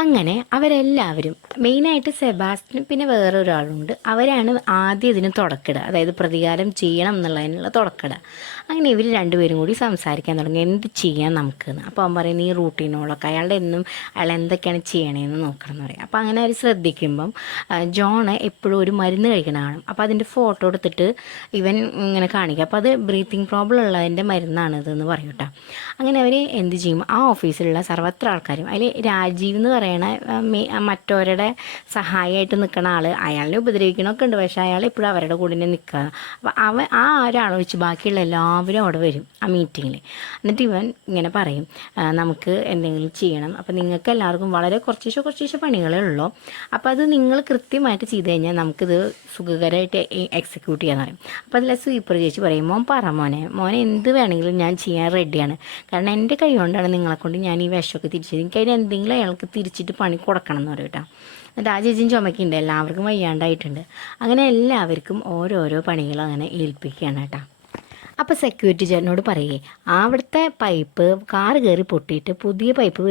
അങ്ങനെ അവരെല്ലാവരും മെയിനായിട്ട് സെബാസ്റ്റ്യനും പിന്നെ വേറൊരാളുണ്ട്, അവരാണ് ആദ്യം ഇതിന് തുടക്കിടുക, അതായത് പ്രതികാരം ചെയ്യണം എന്നുള്ളതിനുള്ള തുടക്കിടുക. അങ്ങനെ ഇവർ രണ്ടുപേരും കൂടി സംസാരിക്കാൻ തുടങ്ങി, എന്ത് ചെയ്യാൻ നമുക്കെന്ന്. അപ്പോൾ അവൻ പറയും, നീ റൂട്ടീനോളൊക്കെ അയാളുടെ എന്നും അയാൾ എന്തൊക്കെയാണ് ചെയ്യണേന്ന് നോക്കണം എന്ന് പറയും. അപ്പോൾ അങ്ങനെ അവർ ശ്രദ്ധിക്കുമ്പം ജോണ് എപ്പോഴും ഒരു മരുന്ന് കഴിക്കണ കാണും. അപ്പോൾ അതിൻ്റെ ഫോട്ടോ എടുത്തിട്ട് ഇവൻ ഇങ്ങനെ കാണിക്കുക. അപ്പോൾ അത് ബ്രീത്തിങ് പ്രോബ്ലം ഉള്ളതിൻ്റെ മരുന്നാണിതെന്ന് പറയും കേട്ടോ. അങ്ങനെ അവർ എന്ത് ചെയ്യും, ആ ഓഫീസിലുള്ള സർവത്ര ആൾക്കാരും, അതിൽ രാജീവ് എന്ന് പറയണ മറ്റവരുടെ സഹായമായിട്ട് നിൽക്കുന്ന ആൾ, അയാളിനെ ഉപദ്രവിക്കണമൊക്കെ ഉണ്ട്, പക്ഷേ അയാൾ എപ്പോഴും അവരുടെ കൂടെ തന്നെ നിൽക്കുക. അപ്പോൾ ആ ഒരാളെ വെച്ച് ബാക്കിയുള്ള എല്ലാവരും അവിടെ വരും ആ മീറ്റിങ്ങിൽ. എന്നിട്ട് ഇവൻ ഇങ്ങനെ പറയും, നമുക്ക് എന്തെങ്കിലും ചെയ്യണം, അപ്പോൾ നിങ്ങൾക്ക് എല്ലാവർക്കും വളരെ കുറച്ച് പണികളേ ഉള്ളൂ, അപ്പോൾ അത് നിങ്ങൾ കൃത്യമായിട്ട് ചെയ്ത് കഴിഞ്ഞാൽ നമുക്കിത് സുഖകരമായിട്ട് എക്സിക്യൂട്ട് ചെയ്യാൻ പറയും. അപ്പോൾ അതിലെ സ്വീപ്പർ ചേച്ചി പറയും, മോനെ എന്ത് വേണമെങ്കിലും ഞാൻ ചെയ്യാൻ റെഡിയാണ്, കാരണം എൻ്റെ കൈ കൊണ്ടാണ് നിങ്ങളെക്കൊണ്ട് ഞാൻ ഈ വിഷമൊക്കെ തിരിച്ചത്, എനിക്കതിന് എന്തെങ്കിലും അയാൾക്ക് തിരിച്ചിട്ട് പണി കൊടുക്കണം എന്ന് പറയും കേട്ടോ. എന്നിട്ട് ആ ചേച്ചിയും ചുമക്കുന്നുണ്ട്, എല്ലാവർക്കും വയ്യാണ്ടായിട്ടുണ്ട്. അങ്ങനെ എല്ലാവർക്കും ഓരോരോ പണികൾ അങ്ങനെ ഏൽപ്പിക്കുകയാണ് കേട്ടോ. അപ്പോൾ സെക്യൂരിറ്റി ചേട്ടനോട് പറയേ, അവിടുത്തെ പൈപ്പ് കാറ് കയറി പൊട്ടിയിട്ട് പുതിയ പൈപ്പ്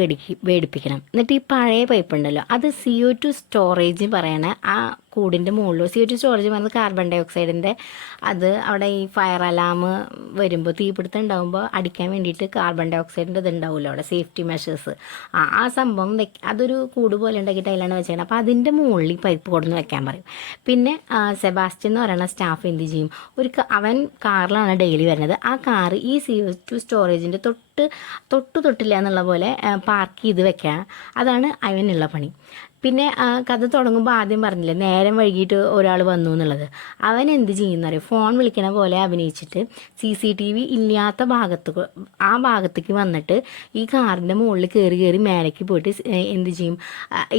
മേടിപ്പിക്കണം. എന്നിട്ട് ഈ പഴയ പൈപ്പ് ഉണ്ടല്ലോ, അത് CO2 സ്റ്റോറേജ് പറയണ ആ കൂടിൻ്റെ മുകളിൽ, CO2 സ്റ്റോറേജ് പറയുന്നത് കാർബൺ ഡൈ ഓക്സൈഡിൻ്റെ, അത് അവിടെ ഈ ഫയർ അലാം വരുമ്പോൾ തീപിടുത്തം ഉണ്ടാകുമ്പോൾ അടിക്കാൻ വേണ്ടിയിട്ട് കാർബൺ ഡൈ ഓക്സൈഡിൻ്റെ ഇത് ഉണ്ടാവുമല്ലോ അവിടെ, സേഫ്റ്റി മെഷേഴ്സ്, ആ സംഭവം അതൊരു കൂട് പോലെ ഉണ്ടാക്കിയിട്ട് അതിലാണ് വെച്ചേക്കുന്നത്. അപ്പോൾ അതിൻ്റെ മുകളിൽ പൈപ്പ് കൊടുന്ന് വെക്കാൻ പറയും. പിന്നെ സെബാസ്റ്റ്യൻ എന്ന് പറയുന്ന സ്റ്റാഫ് എന്ത് ചെയ്യും, അവൻ കാറിലാണ് ഡെയിലി വരുന്നത്, ആ കാറ് ഈ CO2 സ്റ്റോറേജിൻ്റെ തൊട്ടില്ല എന്നുള്ള പോലെ പാർക്ക് ചെയ്ത് വെക്കുക, അതാണ് അവനുള്ള പണി. പിന്നെ കഥ തുടങ്ങുമ്പോൾ ആദ്യം പറഞ്ഞില്ലേ നേരം വൈകിട്ട് ഒരാൾ വന്നു എന്നുള്ളത്, അവൻ എന്ത് ചെയ്യുന്നറിയോ, ഫോൺ വിളിക്കണ പോലെ അഭിനയിച്ചിട്ട് CCTV ഇല്ലാത്ത ഭാഗത്തേക്ക് വന്നിട്ട് ഈ കാറിൻ്റെ മുകളിൽ കയറി മേലേക്ക് പോയിട്ട് എന്ത് ചെയ്യും,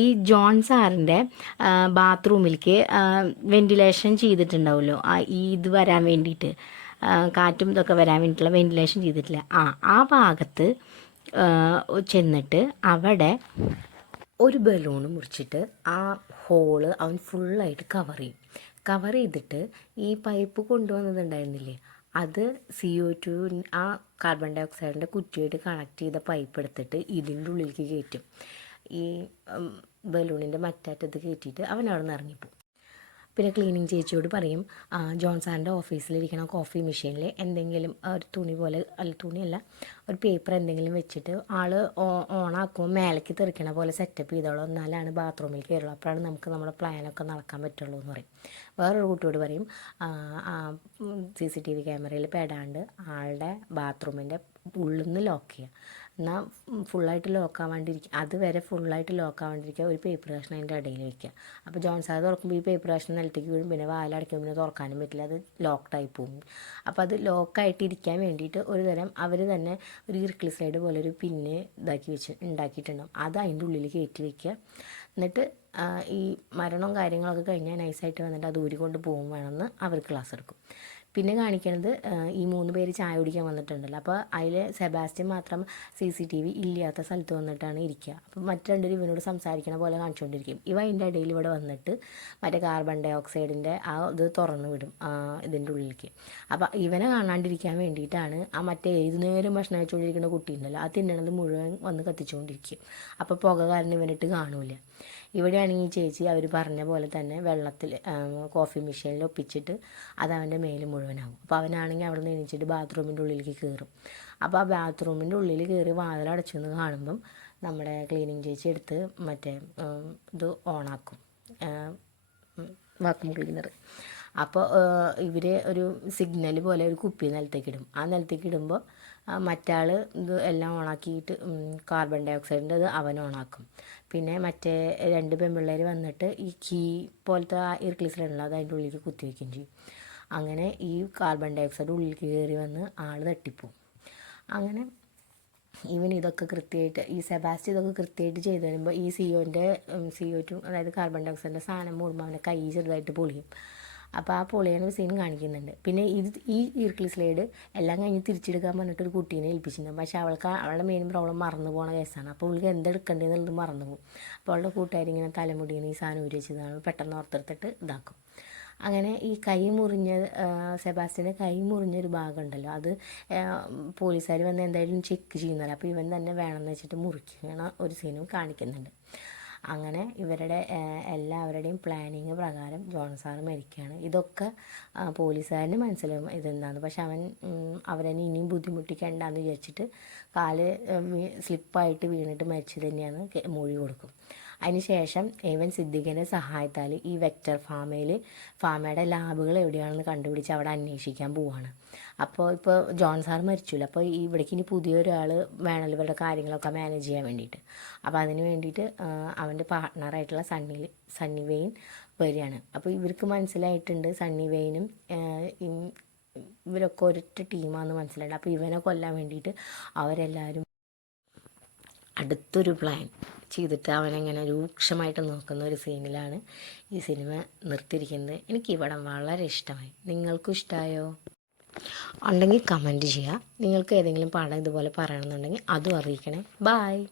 ഈ ജോൺ സാറിൻ്റെ ബാത്റൂമിലേക്ക് വെൻറ്റിലേഷൻ ചെയ്തിട്ടുണ്ടാവുമല്ലോ, ഈ ഇത് വരാൻ വേണ്ടിയിട്ട്, കാറ്റും ഇതൊക്കെ വരാൻ വേണ്ടിയിട്ടുള്ള വെൻറ്റിലേഷൻ ചെയ്തിട്ടില്ല, ആ ഭാഗത്ത് ചെന്നിട്ട് അവിടെ ഒരു ബലൂൺ മുറിച്ചിട്ട് ആ ഹോള് അവൻ ഫുള്ളായിട്ട് കവർ ചെയ്തിട്ട് ഈ പൈപ്പ് കൊണ്ടുവന്നതുണ്ടായിരുന്നില്ലേ, അത് CO2 ആ കാർബൺ ഡൈ ഓക്സൈഡിൻ്റെ കുറ്റിയായിട്ട് കണക്ട് ചെയ്ത പൈപ്പ് എടുത്തിട്ട് ഇതിൻ്റെ ഉള്ളിലേക്ക് കയറ്റും. ഈ ബലൂണിൻ്റെ മറ്ററ്റത്ത് കയറ്റിയിട്ട് അവൻ അവിടെ നിന്ന് ഇറങ്ങിപ്പോവും. പിന്നെ ക്ലീനിങ് ചേച്ചിയോട് പറയും, ജോൺ സാറിൻ്റെ ഓഫീസിലിരിക്കണ കോഫി മെഷീനിൽ എന്തെങ്കിലും ഒരു തുണി പോലെ, തുണിയല്ല, ഒരു പേപ്പർ എന്തെങ്കിലും വെച്ചിട്ട് ആൾ ഓണാക്കുമ്പോൾ മേലേക്ക് തെറിക്കണ പോലെ സെറ്റപ്പ് ചെയ്തോളൂ, എന്നാലാണ് ബാത്റൂമിൽ കയറുള്ളൂ, അപ്പോഴാണ് നമുക്ക് നമ്മുടെ പ്ലാനൊക്കെ നടക്കാൻ പറ്റുള്ളൂ എന്ന് പറയും. വേറൊരു കുട്ടിയോട് പറയും, CCTV ക്യാമറയിൽ പെടാണ്ട് ആളുടെ ബാത്റൂമിൻ്റെ ഉള്ളിൽ നിന്ന് ലോക്ക് ചെയ്യുക, എന്നാൽ ഫുള്ളായിട്ട് ലോക്കാവാണ്ടിരിക്കുക, അതുവരെ ഫുള്ളായിട്ട് ലോക്കാവാണ്ടിരിക്കുക ഒരു പേപ്പർ കഷ്ണം അതിൻ്റെ ഇടയിൽ വയ്ക്കുക. അപ്പോൾ ജോൺ സാർ തുറക്കുമ്പോൾ ഈ പേപ്പർ കഷ്ണം നിലത്തേക്ക് വീഴും, പിന്നെ വാലടയ്ക്കുമ്പോൾ പിന്നെ തുറക്കാനും പറ്റില്ല, അത് ലോക്ക്ഡായി പോകും. അപ്പോൾ അത് ലോക്കായിട്ട് ഇരിക്കാൻ വേണ്ടിയിട്ട് ഒരു തരം അവർ തന്നെ ഒരു ഇർക്കിൾ സൈഡ് പോലെ ഒരു പിന്ന് ഉണ്ടാക്കിയിട്ടുണ്ടാവും, അത് അതിൻ്റെ ഉള്ളിൽ കയറ്റി വയ്ക്കുക. എന്നിട്ട് ഈ മരണവും കാര്യങ്ങളൊക്കെ കഴിഞ്ഞാൽ നൈസായിട്ട് വന്നിട്ട് അത് ഊരിക്കൊണ്ട് പോകും വേണമെന്ന് അവർക്ക് ക്ലാസ് എടുക്കും. പിന്നെ കാണിക്കുന്നത് ഈ 3 പേര് ചായ കുടിക്കാൻ വന്നിട്ടുണ്ടല്ലോ, അപ്പോൾ അതിൽ സെബാസ്റ്റ്യൻ മാത്രം CCTV ഇല്ലാത്ത സ്ഥലത്ത് വന്നിട്ടാണ് ഇരിക്കുക. അപ്പോൾ മറ്റു രണ്ടുപേരും ഇവനോട് സംസാരിക്കണ പോലെ കാണിച്ചുകൊണ്ടിരിക്കും. അതിൻ്റെ ഇടയിൽ ഇവിടെ വന്നിട്ട് മറ്റേ കാർബൺ ഡൈ ഓക്സൈഡിൻ്റെ ആ ഇത് തുറന്നു വിടും ഇതിൻ്റെ ഉള്ളിലേക്ക്. അപ്പോൾ ഇവനെ കാണാണ്ടിരിക്കാൻ വേണ്ടിയിട്ടാണ് ആ മറ്റേ ഏത് നേരം ഭക്ഷണം കഴിച്ചുകൊണ്ടിരിക്കുന്ന കുട്ടി ഉണ്ടല്ലോ, ആ തിന്നണത് മുഴുവൻ വന്ന് കത്തിച്ചുകൊണ്ടിരിക്കും. അപ്പോൾ പുക കാരണം ഇവനിട്ട് കാണൂല. ഇവിടെയാണെങ്കിൽ ചേച്ചി അവർ പറഞ്ഞ പോലെ തന്നെ വെള്ളത്തിൽ കോഫി മെഷീനിൽ ഒപ്പിച്ചിട്ട് അത് അവൻ്റെ മേൽ മുഴുവനാകും. അപ്പോൾ അവനാണെങ്കിൽ അവിടെ നിന്ന് എണീച്ചിട്ട് ബാത്റൂമിൻ്റെ ഉള്ളിലേക്ക് കയറും. അപ്പോൾ ആ ബാത്റൂമിൻ്റെ ഉള്ളിൽ കയറി വാതിലടച്ചു എന്ന് കാണുമ്പം നമ്മുടെ ക്ലീനിങ് ചേച്ചി എടുത്ത് മറ്റേ ഇത് ഓണാക്കും, വാക്യൂം ക്ലീനർ. അപ്പോൾ ഇവർ ഒരു സിഗ്നൽ പോലെ ഒരു കുപ്പി നിലത്തേക്കിടും. ആ നിലത്തേക്കിടുമ്പോൾ മറ്റാൾ ഇത് എല്ലാം ഓണാക്കിയിട്ട് കാർബൺ ഡൈ ഓക്സൈഡിൻ്റെ ഇത് അവൻ ഓണാക്കും. പിന്നെ മറ്റേ 2 പെൺപിള്ളേർ വന്നിട്ട് ഈ കീ പോലത്തെ ആ ഇർക്ലിസിലുണ്ടല്ലോ അത് അതിൻ്റെ ഉള്ളിലേക്ക് കുത്തിവെക്കുകയും ചെയ്യും. അങ്ങനെ ഈ കാർബൺ ഡൈ ഓക്സൈഡ് ഉള്ളിലേക്ക് കയറി വന്ന് ആൾ തട്ടിപ്പോവും. അങ്ങനെ ഇതൊക്കെ കൃത്യമായിട്ട് ഈ സെബാസ്റ്റ്യൻ ഇതൊക്കെ കൃത്യമായിട്ട് ചെയ്ത് തരുമ്പോൾ ഈ CO2 അതായത് കാർബൺ ഡൈ ഓക്സൈഡിൻ്റെ സാധനം മൂടുമ്പോൾ അവൻ്റെ കൈ ചെറുതായിട്ട് പൊളിയും. അപ്പോൾ ആ പൊളിയാണ് സീൻ കാണിക്കുന്നുണ്ട്. പിന്നെ ഈ ഇർക്കിൾ സ്ലൈഡ് എല്ലാം കഴിഞ്ഞ് തിരിച്ചെടുക്കാൻ പറഞ്ഞിട്ട് ഒരു കുട്ടീനെ ഏൽപ്പിച്ചിട്ടുണ്ട്. പക്ഷേ അവളുടെ മെയിൻ പ്രോബ്ലം മറന്നു പോണ കേസാണ്. അപ്പോൾ അവൾക്ക് എന്തെടുക്കേണ്ടതെന്നുള്ളത് മറന്നു പോകും. അപ്പോൾ അവളുടെ കൂട്ടുകാരിങ്ങനെ തലമുടിയാണ് ഈ സാധനം ഊരി വെച്ചതാണ് പെട്ടെന്ന് ഓർത്തെടുത്തിട്ട് ഇതാക്കും. അങ്ങനെ ഈ കൈ മുറിഞ്ഞ സെബാസ്റ്റ്യൻ്റെ കൈ മുറിഞ്ഞൊരു ഭാഗമുണ്ടല്ലോ, അത് പോലീസുകാർ വന്ന് എന്തായാലും ചെക്ക് ചെയ്യുന്നല്ലോ. അപ്പോൾ ഇവൻ തന്നെ വേണമെന്ന് വെച്ചിട്ട് മുറിക്കണ ഒരു സീനും കാണിക്കുന്നുണ്ട്. അങ്ങനെ ഇവരുടെ എല്ലാവരുടെയും പ്ലാനിങ് പ്രകാരം ജോൺ സാറ് മരിക്കുകയാണ്. ഇതൊക്കെ പോലീസുകാരന് മനസ്സിലാവും ഇതെന്താന്ന്. പക്ഷെ അവരെ ഇനിയും ബുദ്ധിമുട്ടിക്കണ്ടെന്ന് വിചാരിച്ചിട്ട് കാല് സ്ലിപ്പായിട്ട് വീണിട്ട് മരിച്ചത് തന്നെയാണ് മൊഴി കൊടുക്കും. അതിനുശേഷം ഇവൻ സിദ്ദിഖിൻ്റെ സഹായത്താൽ ഈ വെക്ടർ ഫാമയുടെ ലാബുകൾ എവിടെയാണെന്ന് കണ്ടുപിടിച്ച് അവിടെ അന്വേഷിക്കാൻ പോവാണ്. അപ്പോൾ ഇപ്പോൾ ജോൺ സാർ മരിച്ചില്ല, അപ്പോൾ ഇവിടേക്ക് ഇനി പുതിയൊരാൾ വേണമല്ലോ ഇവരുടെ കാര്യങ്ങളൊക്കെ മാനേജ് ചെയ്യാൻ വേണ്ടിയിട്ട്. അപ്പോൾ അതിന് വേണ്ടിയിട്ട് അവൻ്റെ പാർട്ട്ണറായിട്ടുള്ള സണ്ണി വെയിൻ വരികയാണ്. അപ്പോൾ ഇവർക്ക് മനസ്സിലായിട്ടുണ്ട് സണ്ണി വെയിനും ഇവരൊക്കെ ഒരൊറ്റ ടീമാണെന്ന് മനസ്സിലായിട്ടുണ്ട്. അപ്പോൾ ഇവനെ കൊല്ലാൻ വേണ്ടിയിട്ട് അവരെല്ലാവരും അടുത്തൊരു പ്ലാൻ ചെയ്തിട്ട് അവനെങ്ങനെ രൂക്ഷമായിട്ട് നോക്കുന്ന ഒരു സീനിലാണ് ഈ സിനിമ നിർത്തിയിരിക്കുന്നത്. എനിക്ക് ഈ പടം വളരെ ഇഷ്ടമായി. നിങ്ങൾക്കും ഇഷ്ടമായോ? ഉണ്ടെങ്കിൽ കമൻറ്റ് ചെയ്യുക. നിങ്ങൾക്ക് ഏതെങ്കിലും പടം ഇതുപോലെ പറയണമെന്നുണ്ടെങ്കിൽ അതും അറിയിക്കണേ. ബായ്.